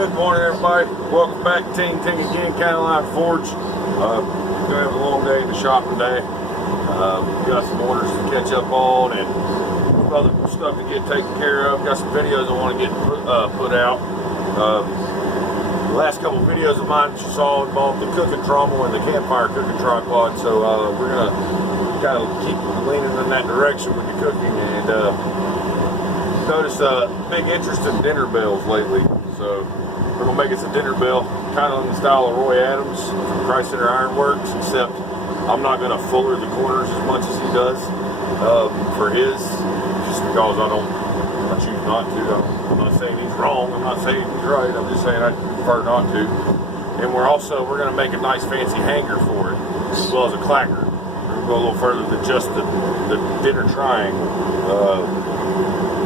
Good morning, everybody. Welcome back to Ting Ting again, countylineforge. Gonna have a long day in the shop today. Got some orders to catch up on and other stuff to get taken care of. Got some videos I want to get put out. The last couple videos of mine that you saw involved the cooking trommel and the campfire cooking tripod. So we're gonna kind of keep leaning in that direction with the cooking. And noticed a big interest in dinner bells lately. So we're gonna make us a dinner bell, kind of in the style of Roy Adams from Christ Center Ironworks, except I'm not gonna fuller the corners as much as he does for his, just because I choose not to. I'm not saying he's wrong, I'm not saying he's right, I'm just saying I prefer not to. And we're gonna make a nice fancy hanger for it, as well as a clacker. We're gonna go a little further than just the dinner triangle.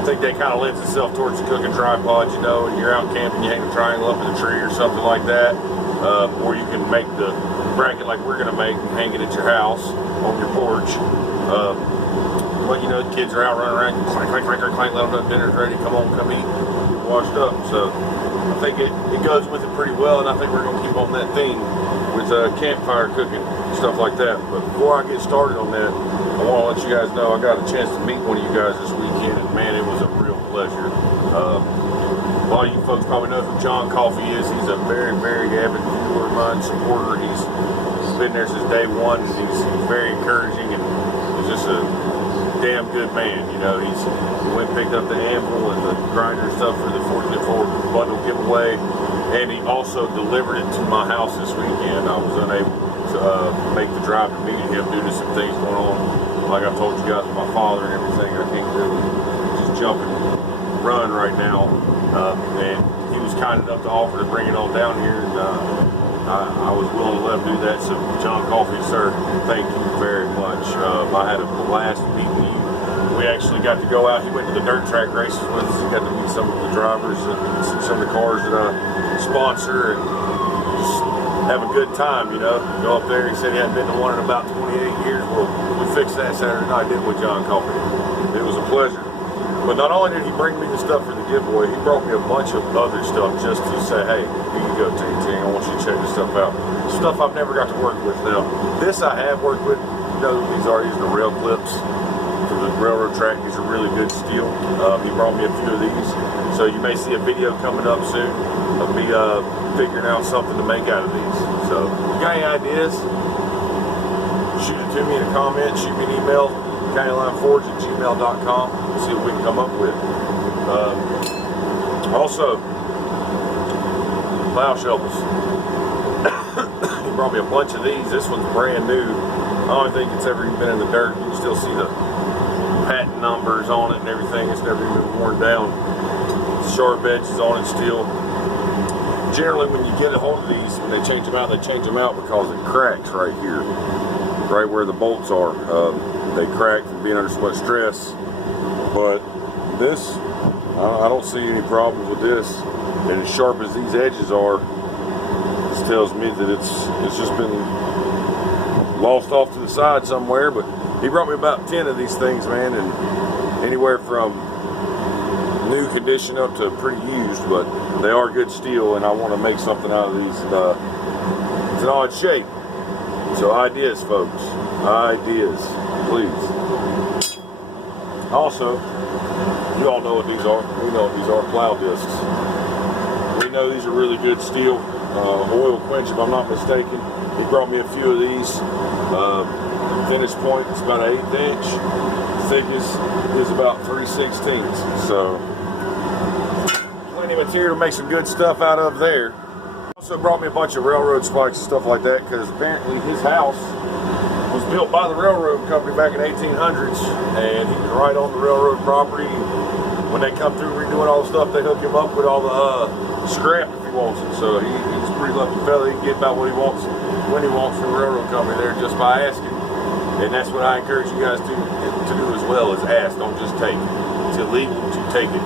I think that kind of lends itself towards the cooking tripod, you know, and you're out camping, you hang a triangle up in a tree or something like that. Or you can make the bracket like we're going to make and hang it at your house on your porch. But you know, the kids are out running around, clank, clank, clank, clank, let them know dinner's ready, come on, come eat, get washed up. So I think it goes with it pretty well, and I think we're going to keep on that theme with campfire cooking, stuff like that. But before I get started on that, I want to let you guys know I got a chance to meet one of you guys this weekend, and man, it was a real pleasure. A lot of you folks probably know who John Coffey is. He's a very, very avid viewer of mine, supporter. He's been there since day one, and he's very encouraging, and he's just a damn good man. You know, he went and picked up the anvil and the grinder stuff for the Fortunate Ford bundle giveaway, and he also delivered it to my house this weekend. I was unable to make the drive to meet him due to some things going on. Like I told you guys with my father and everything, I can't really just jump and run right now. And he was kind enough to offer to bring it on down here, and I was willing to let him do that. So John Coffey, sir, thank you very much. I had a blast meeting you. We actually got to go out. He went to the dirt track races with us. He got to meet some of the drivers and some of the cars that I sponsor, and just have a good time, you know. Go up there. He said he hadn't been to one in about 28 years. Well, we fixed that Saturday night, didn't we, John Coffey? It was a pleasure. But not only did he bring me the stuff for the giveaway, he brought me a bunch of other stuff just to say, hey, here you go, Ting Ting, I want you to check this stuff out. Stuff I've never got to work with. Now, this I have worked with. You know what these are? These are the rail clips for the railroad track. These are really good steel. He brought me a few of these. So you may see a video coming up soon of me figuring out something to make out of these. So if you got any ideas, shoot it to me in a comment, shoot me an email, countylineforge@gmail.com. See what we can come up with. Also, plow shovels. He brought me a bunch of these. This one's brand new. I don't think it's ever even been in the dirt. You can still see the patent numbers on it and everything. It's never even been worn down. Sharp edges on it still. Generally, when you get a hold of these, when they change them out because it cracks right here, right where the bolts are. They crack from being under so much stress. But this, I don't see any problems with this. And as sharp as these edges are, this tells me that it's just been lost off to the side somewhere. But he brought me about 10 of these things, man, and anywhere from new condition up to pretty used, but they are good steel, and I want to make something out of these. It's an odd shape. So ideas, folks. Ideas, please. Also, you all know what these are. We know what these are, plow discs. We know these are really good steel. Oil quench, if I'm not mistaken. He brought me a few of these. Finish point is about an 1/8 inch. Thickness is about 3/16. So, plenty of material to make some good stuff out of there. Also brought me a bunch of railroad spikes and stuff like that, because apparently his house was built by the railroad company back in 1800s, and he was right on the railroad property. When they come through redoing all the stuff, they hook him up with all the scrap if he wants it. So he's a pretty lucky fella. He can get about what he wants when he wants from the railroad company there just by asking. And that's what I encourage you guys to do as well, is ask, don't just take it. It's illegal to take it.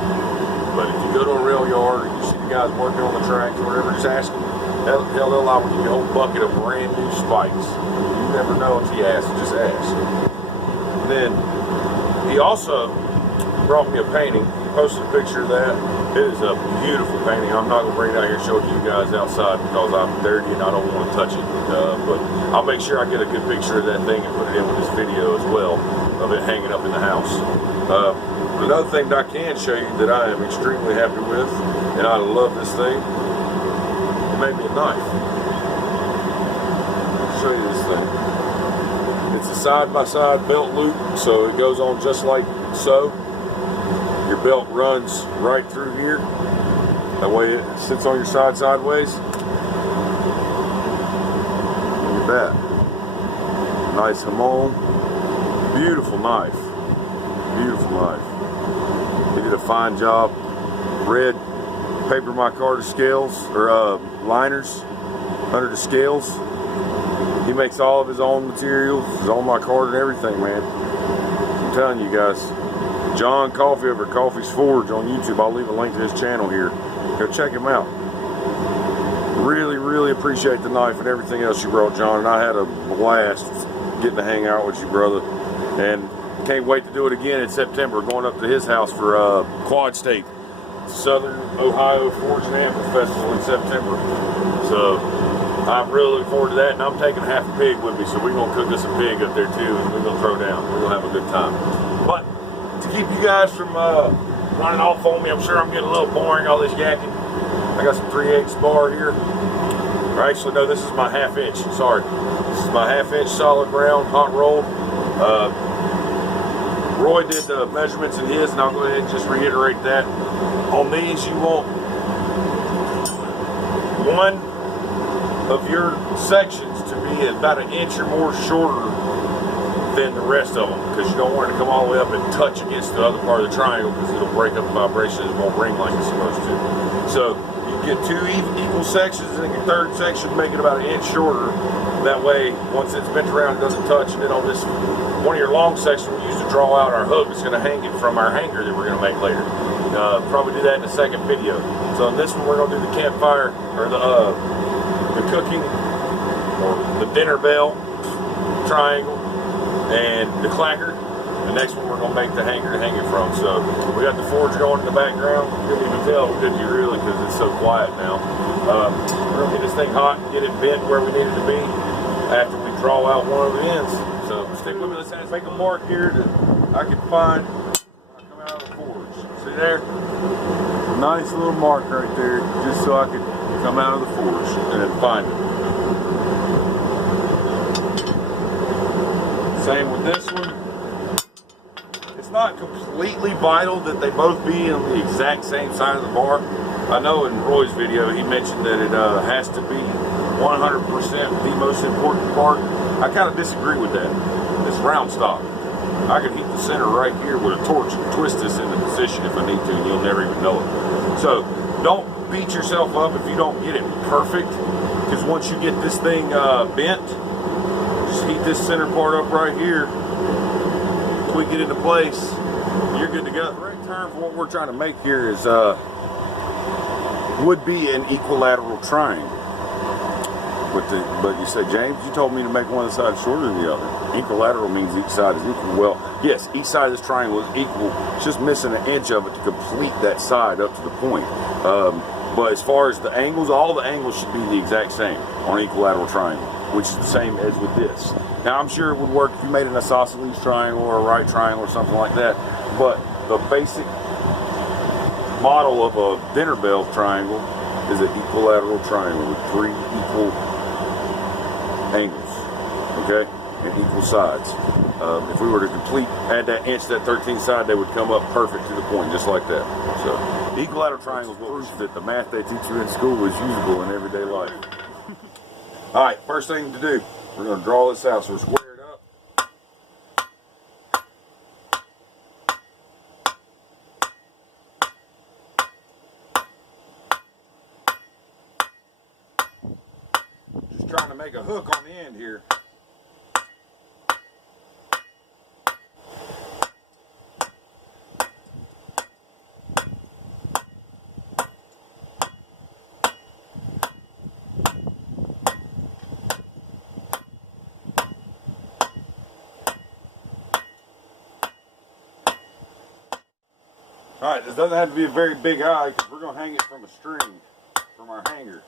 But if you go to a rail yard and you see the guys working on the tracks or whatever, just ask them. Hell, they'll allow you a whole bucket of brand new spikes. You never know until you ask. Just ask. And then he also brought me a painting. He posted a picture of that. It is a beautiful painting. I'm not going to bring it out here and show it to you guys outside because I'm dirty and I don't want to touch it. But I'll make sure I get a good picture of that thing and put it in with this video as well of it hanging up in the house. Another thing that I can show you that I am extremely happy with, and I love this thing, it made me a knife. I'll show you this thing. It's a side-by-side belt loop, so it goes on just like so. Your belt runs right through here. That way it sits on your side sideways. Look at that. Nice hamon. Beautiful knife. Beautiful knife. He did a fine job. Red paper micarta scales, or liners under the scales. He makes all of his own materials, his own micarta and everything, man. I'm telling you guys. John Coffee over at Coffee's Forge on YouTube. I'll leave a link to his channel here. Go check him out. Really, really appreciate the knife and everything else you brought, John. And I had a blast getting to hang out with you, brother. And can't wait to do it again in September. Going up to his house for Quad State, Southern Ohio Forge and Amber Festival in September. So I'm really looking forward to that. And I'm taking half a pig with me. So we're going to cook us a pig up there too. And we're going to throw down. We're going to have a good time. But to keep you guys from running off on me, I'm sure I'm getting a little boring, all this yakking. I got some 3/8 bar here. Or actually, no, this is my 1/2 inch. Sorry. This is my 1/2 inch solid ground, hot rolled. Roy did the measurements in his, and I'll go ahead and just reiterate that. On these, you want one of your sections to be about 1 inch or more shorter than the rest of them, because you don't want it to come all the way up and touch against the other part of the triangle, because it'll break up the vibration and it won't ring like it's supposed to. So you get 2 equal sections, and then your third section make it about 1 inch shorter. That way, once it's bent around, it doesn't touch. And then on this one of your long sections we use to draw out our hook, it's going to hang it from our hanger that we're going to make later. Probably do that in the second video. So in this one, we're going to do the campfire, or the cooking, or the dinner bell triangle, and the clacker. The next one we're going to make the hanger to hang it from. So we got the forge going in the background. You couldn't even tell, could you really, because it's so quiet now. We're going to get this thing hot and get it bent where we need it to be after we draw out one of the ends. So stick with me. Let's make a mark here that I can find when I come out of the forge. See there? Nice little mark right there, just so I could come out of the forge and then find it. Same with this one. It's not completely vital that they both be on the exact same side of the bar. I know in Roy's video he mentioned that it has to be 100% the most important part. I kind of disagree with that. It's round stock. I can heat the center right here with a torch and twist this into position if I need to, and you'll never even know it. So don't beat yourself up if you don't get it perfect, because once you get this thing bent, just heat this center part up right here, tweak it into place, you're good to go. The right term for what we're trying to make here is would be an equilateral triangle. But you said, James, you told me to make one of the sides shorter than the other. Equilateral means each side is equal. Well, yes, each side of this triangle is equal. It's just missing 1 inch of it to complete that side up to the point. But as far as the angles, all the angles should be the exact same on an equilateral triangle, which is the same as with this. Now, I'm sure it would work if you made an isosceles triangle or a right triangle or something like that. But the basic model of a dinner bell triangle is an equilateral triangle with 3 equal angles, okay, and equal sides. If we were to add that inch to that 13th side, they would come up perfect to the point, just like that. So, the equilateral triangle proves that the math they teach you in school is usable in everyday life. All right, first thing to do, we're going to draw this out. So we're square it up. Just trying to make a hook on the end here. Alright, this doesn't have to be a very big eye because we're going to hang it from a string from our hanger.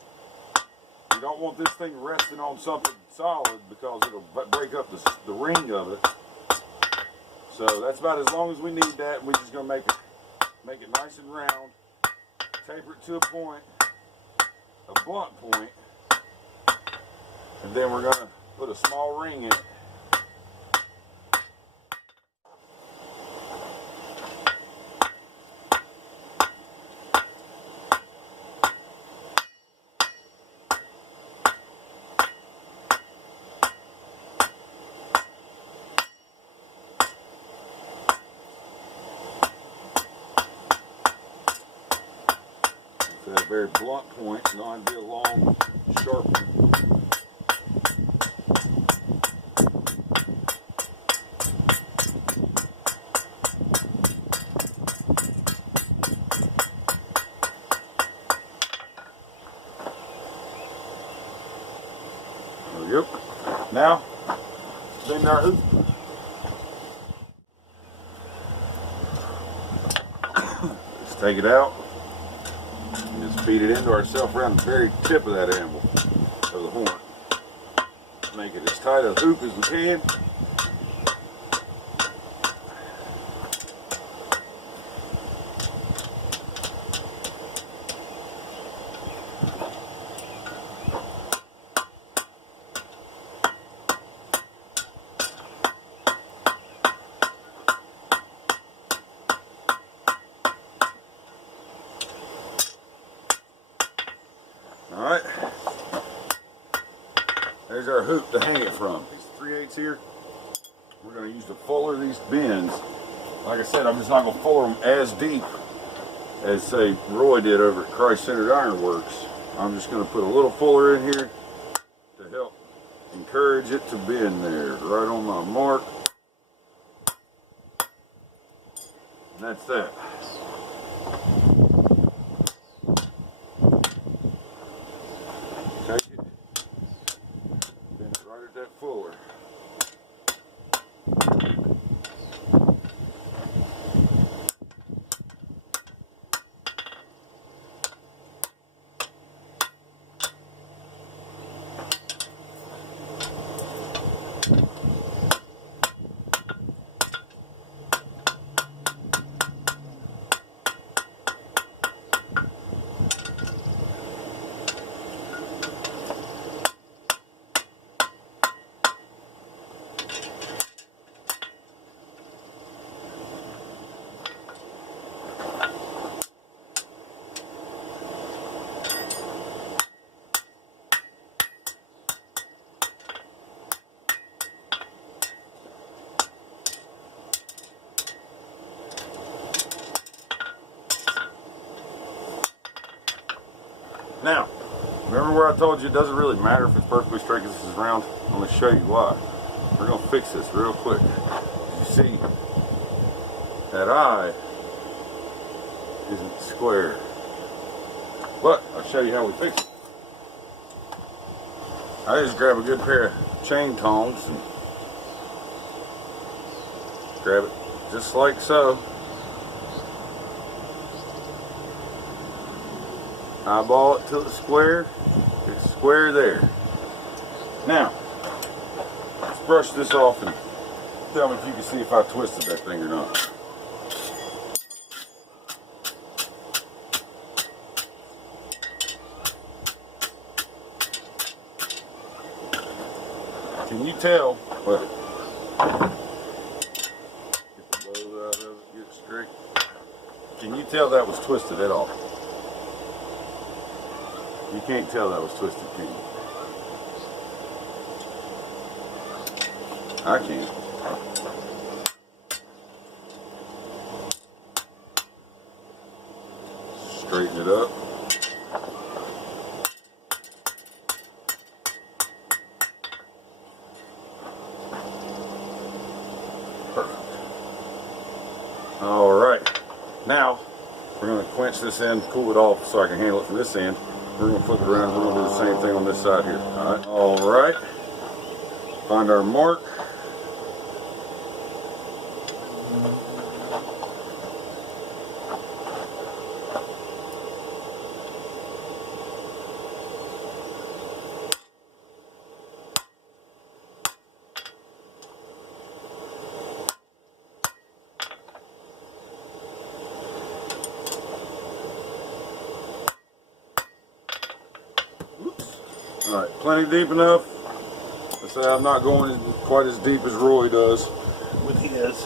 You don't want this thing resting on something solid because it'll break up the ring of it. So that's about as long as we need that. We're just going to make it nice and round, taper it to a point, a blunt point, and then we're going to put a small ring in it. A very blunt point, not to be a long, sharp one. There we go. Now, bend our hoop. Let's take it out. Just feed it into ourselves around the very tip of that anvil, of the horn. Make it as tight a hoop as we can. Alright, there's our hoop to hang it from. These 3/8 here, we're going to use to fuller these bends. Like I said, I'm just not going to fuller them as deep as, say, Roy did over at Christ-Centered Ironworks. I'm just going to put a little fuller in here to help encourage it to bend there, right on my mark. And that's that. Take it, bend it right at that fuller. Now, remember where I told you it doesn't really matter if it's perfectly straight because this is round? I'm going to show you why. We're going to fix this real quick. You see, that eye isn't square. But I'll show you how we fix it. I just grab a good pair of chain tongs and grab it just like so. Eyeball it till it's square. It's square there. Now, let's brush this off and tell me if you can see if I twisted that thing or not. Can you tell? Well, get the bow out of it, get it straight. Can you tell that was twisted at all? You can't tell that was twisted, can you? I can. Straighten it up. Perfect. All right. Now, we're going to quench this end, cool it off so I can handle it from this end. We're going to flip it around. We're going to do the same thing on this side here. All right. Find our mark. All right, plenty deep enough. I say I'm not going quite as deep as Roy does with his.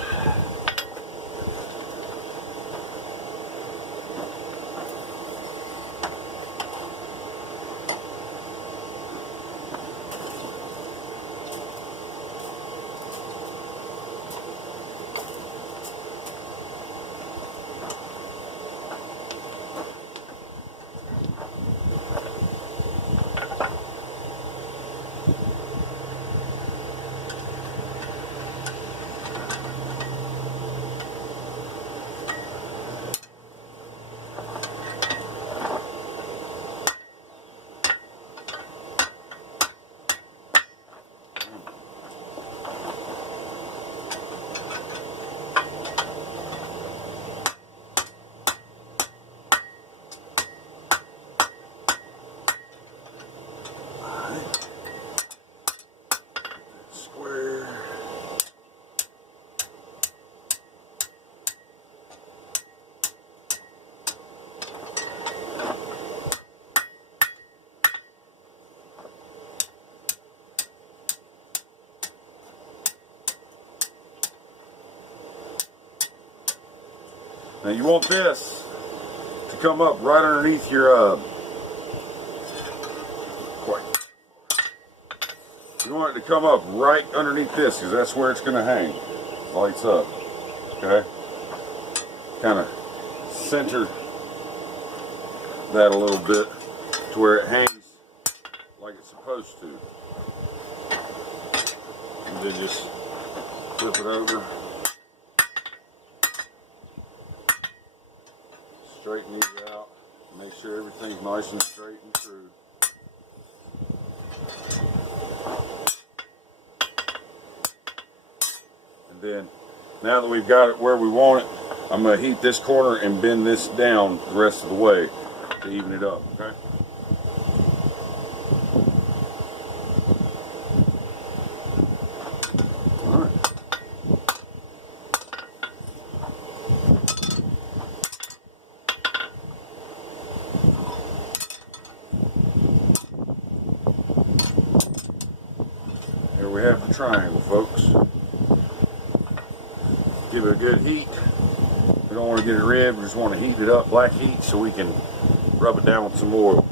Now you want this to come up right underneath your, you want it to come up right underneath this because that's where it's going to hang. Lights up. Okay? Kind of center that a little bit to where it hangs like it's supposed to. And then just flip it over. Straighten these out, make sure everything's nice and straight and true. And then, now that we've got it where we want it, I'm going to heat this corner and bend this down the rest of the way to even it up, okay? Here we have the triangle, folks. Give it a good heat. We don't want to get it red, we just want to heat it up, black heat, so we can rub it down with some oil.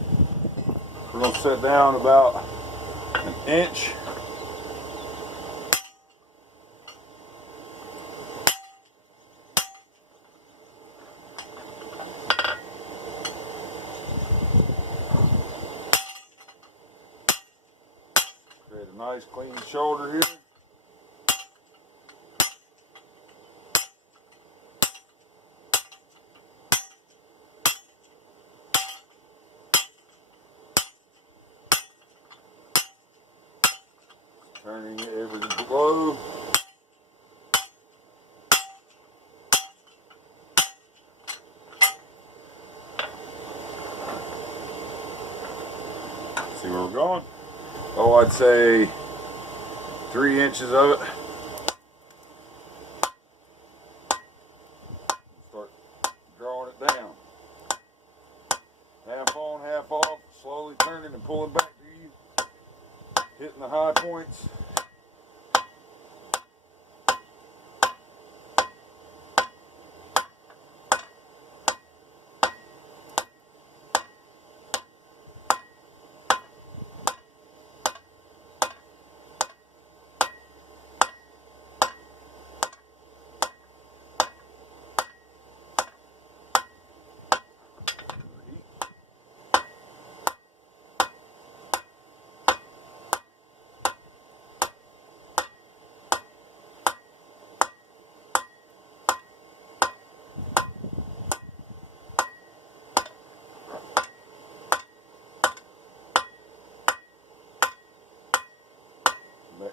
We're going to set down about an inch. Create a nice clean shoulder here. Turning it every blow. See where we're going? Oh, I'd say 3 inches of it. Start drawing it down. Half on, half off, slowly turning and pulling back to you. Hitting the high points.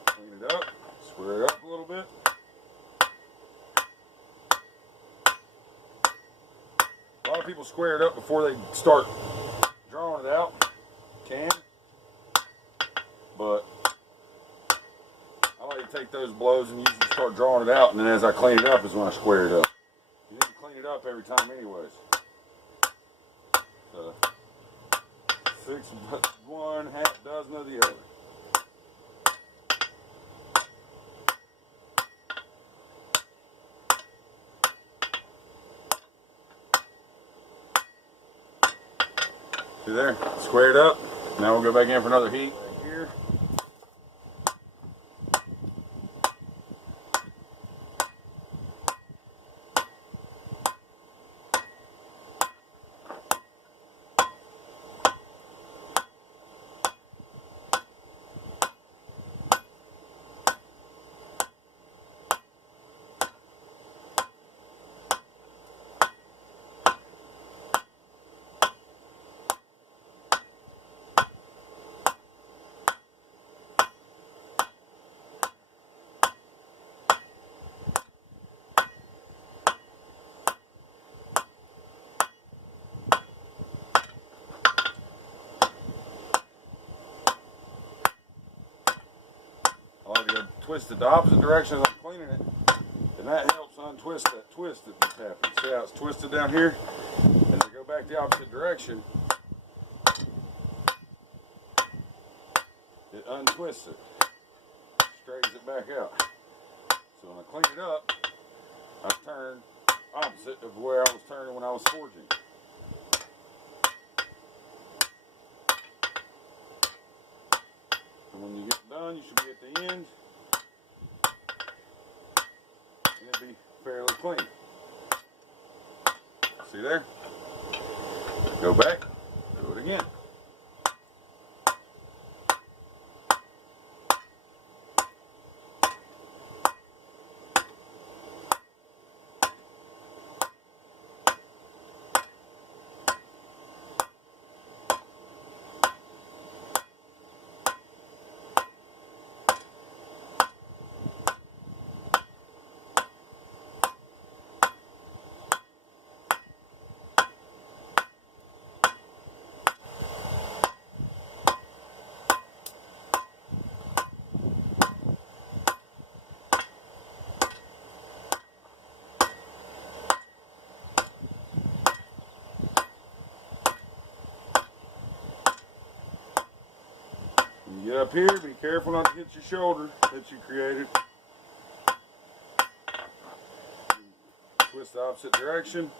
Clean it up, square it up a little bit. A lot of people square it up before they start drawing it out. Can, but I like to take those blows and usually start drawing it out, and then as I clean it up is when I square it up. You need to clean it up every time anyways. fix one half dozen of the other. See there? Squared up. Now we'll go back in for another heat. Back here. I like to go twist it the opposite direction as I'm cleaning it, and that helps untwist that twist that just happened. See how it's twisted down here? As I go back the opposite direction, it untwists it, straightens it back out. So when I clean it up, I turn opposite of where I was turning when I was forging. And when you get done, you should be at the end, and it'll be fairly clean. See there? Go back, do it again. When you get up here, be careful not to hit your shoulder that you created. Twist the opposite direction.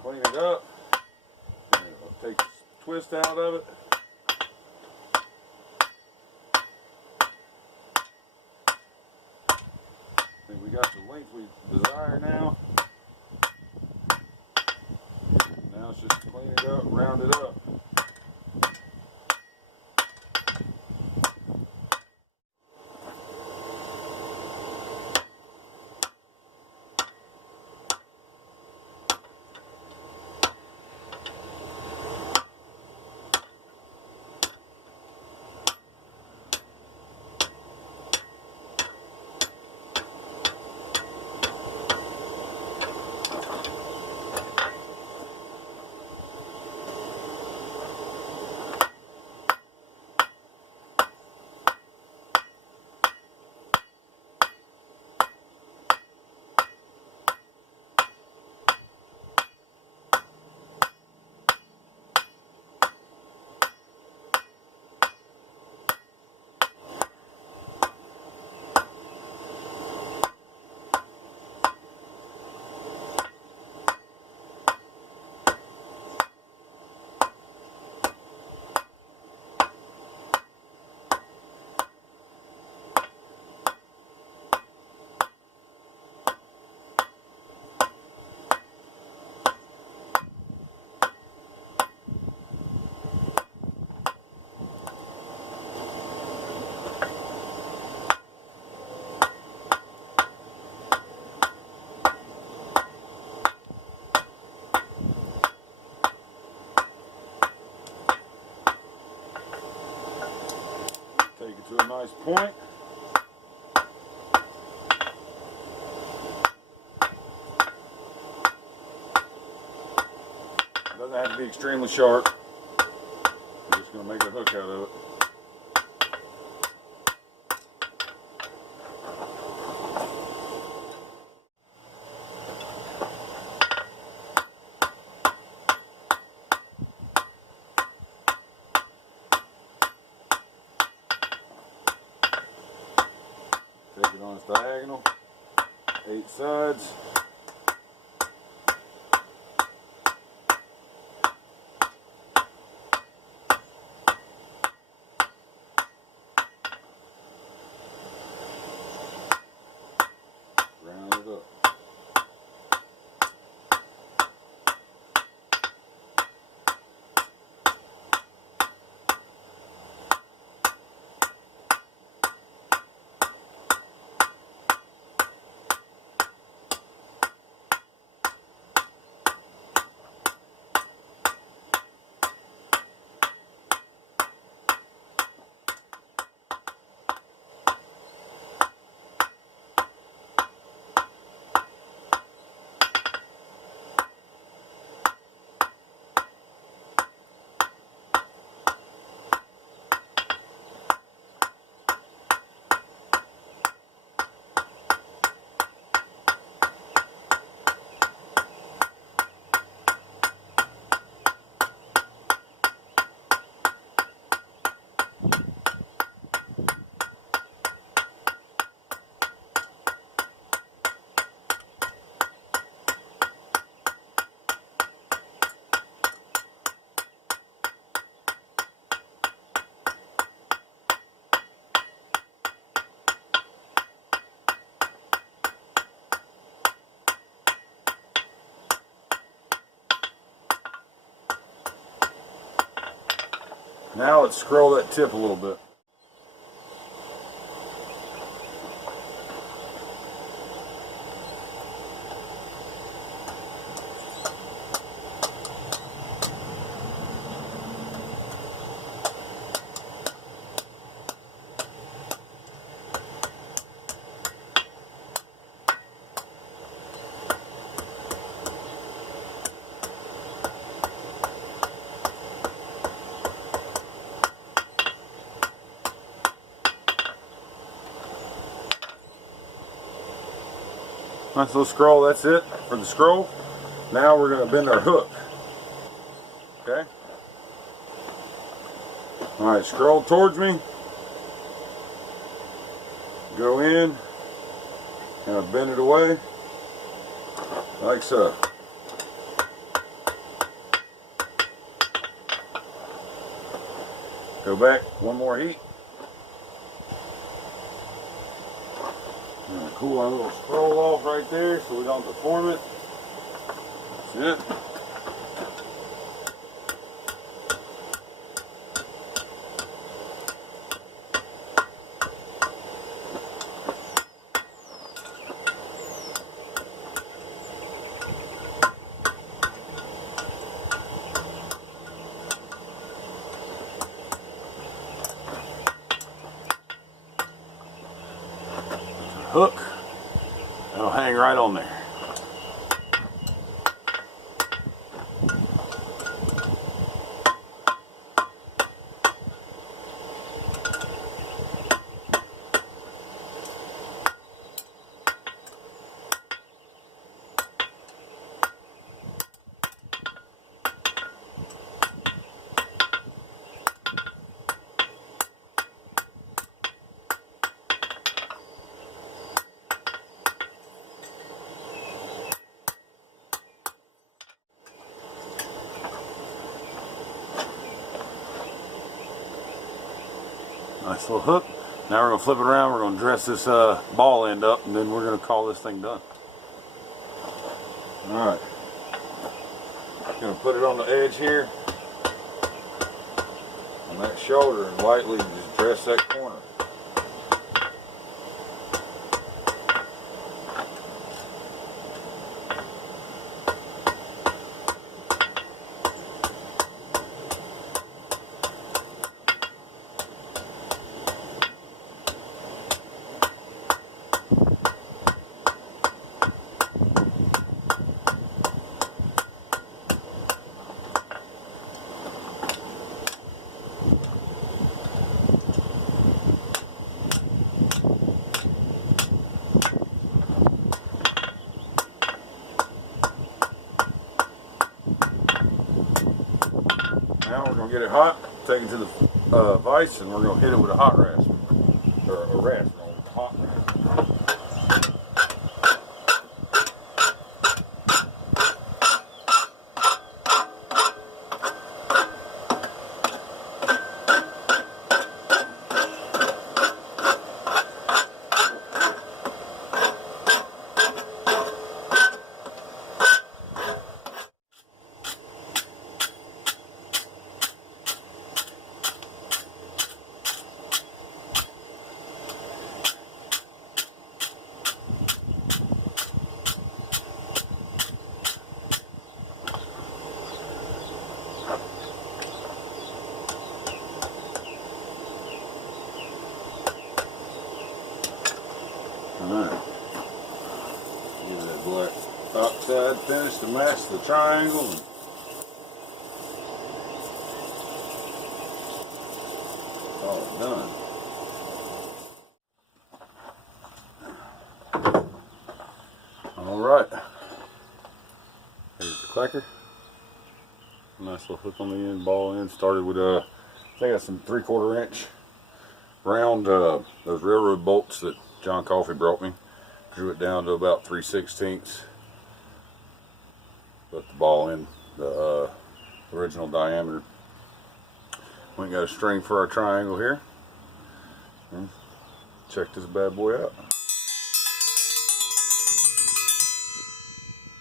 Clean it up. And I'll take the twist out of it. I think we got the length we desire now. Now it's just clean it up, round it up. Take it to a nice point. It doesn't have to be extremely sharp. I'm just going to make a hook out of it. Get on its diagonal, 8 sides. Round it up. Now let's scroll that tip a little bit. Nice little scroll, that's it for the scroll. Now we're going to bend our hook. Okay? Alright, scroll towards me. Go in. Kind of bend it away. Like so. Go back, one more heat. Cool our little scroll off right there so we don't deform it. That's it. Hook, it'll hang right on there. Nice little hook. Now we're going to flip it around, we're going to dress this ball end up, and then we're going to call this thing done. Alright. Going to put it on the edge here, on that shoulder, and lightly just dress that corner. Now we're going to get it hot, take it to the vise, and we're going to hit it with a hot rasp, or a rasp, hot rasp. Give it that black oxide finish to match the triangle. All done. All right. Here's the clacker. Nice little hook on the end, ball end. Started with I think that's some 3/4 inch round those railroad bolts that John Coffey brought me. Drew it down to about 3/16. Put the ball in the original diameter. We got a string for our triangle here. Check this bad boy out.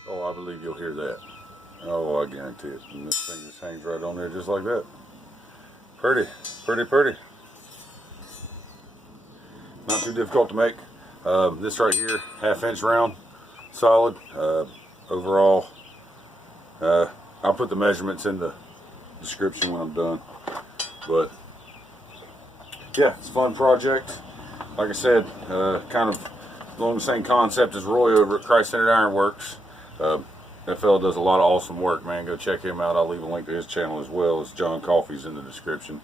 Oh, I believe you'll hear that. Oh, I guarantee it. And this thing just hangs right on there just like that. Pretty, pretty, pretty. Not too difficult to make. This right here, 1/2 inch round, solid. Overall, I'll put the measurements in the description when I'm done. But yeah, it's a fun project. Like I said, kind of along the same concept as Roy over at Christ-Centered Ironworks. That fella does a lot of awesome work, man. Go check him out. I'll leave a link to his channel as well as John Coffey's in the description.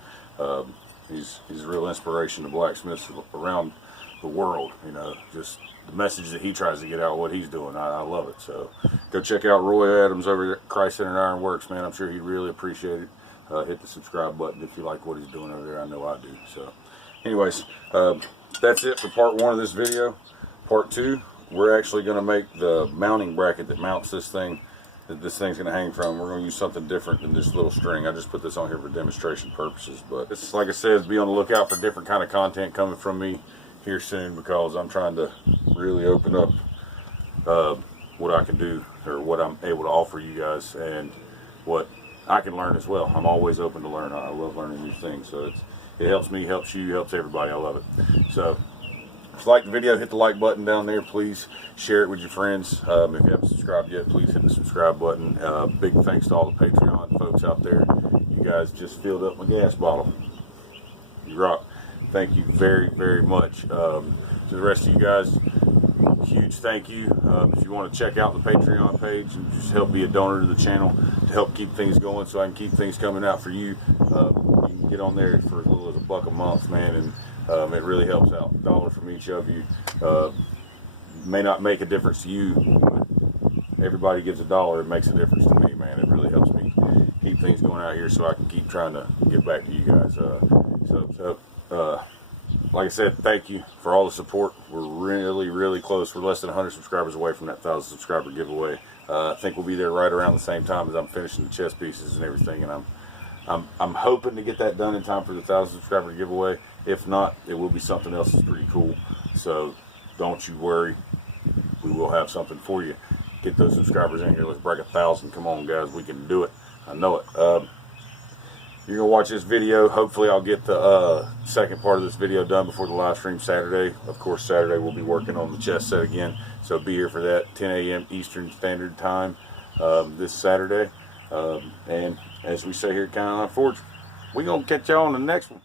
He's a real inspiration to blacksmiths around the world. You know, just the message that he tries to get out, what he's doing. I love it. So go check out Roy Adams over at Christ-Centered Ironworks, man. I'm sure he'd really appreciate it. Hit the subscribe button if you like what he's doing over there. I know I do. So anyways, that's it for part 1 of this video. Part 2, we're actually going to make the mounting bracket that mounts this thing, that this thing's going to hang from. We're going to use something different than this little string. I just put this on here for demonstration purposes. But it's, like I said, be on the lookout for different kind of content coming from me here soon, because I'm trying to really open up what I can do, or what I'm able to offer you guys, and what I can learn as well. I'm always open to learn. I love learning new things. So it helps me, helps you, helps everybody. I love it. So if you like the video, hit the like button down there. Please share it with your friends. If you haven't subscribed yet, please hit the subscribe button. Big thanks to all the Patreon folks out there. You guys just filled up my gas bottle. You rock. Thank you very, very much. To the rest of you guys, huge thank you. If you want to check out the Patreon page and just help be a donor to the channel to help keep things going, so I can keep things coming out for you, you can get on there for as little as $1 a month, man, and it really helps out. $1 from each of you may not make a difference to you, but everybody gives $1. It makes a difference to me, man. It really helps me keep things going out here, so I can keep trying to give back to you guys. Like I said, thank you for all the support. We're really, really close. We're less than 100 subscribers away from that 1,000 subscriber giveaway. I think we'll be there right around the same time as I'm finishing the chess pieces and everything. And I'm hoping to get that done in time for the 1,000 subscriber giveaway. If not, it will be something else that's pretty cool. So don't you worry. We will have something for you. Get those subscribers in here. Let's break 1,000. Come on, guys. We can do it. I know it. You're going to watch this video. Hopefully I'll get the second part of this video done before the live stream Saturday. Of course, Saturday we'll be working on the chess set again. So be here for that, 10 a.m. Eastern Standard Time this Saturday. And as we say here at County Line Forge, we're going to catch y'all on the next one.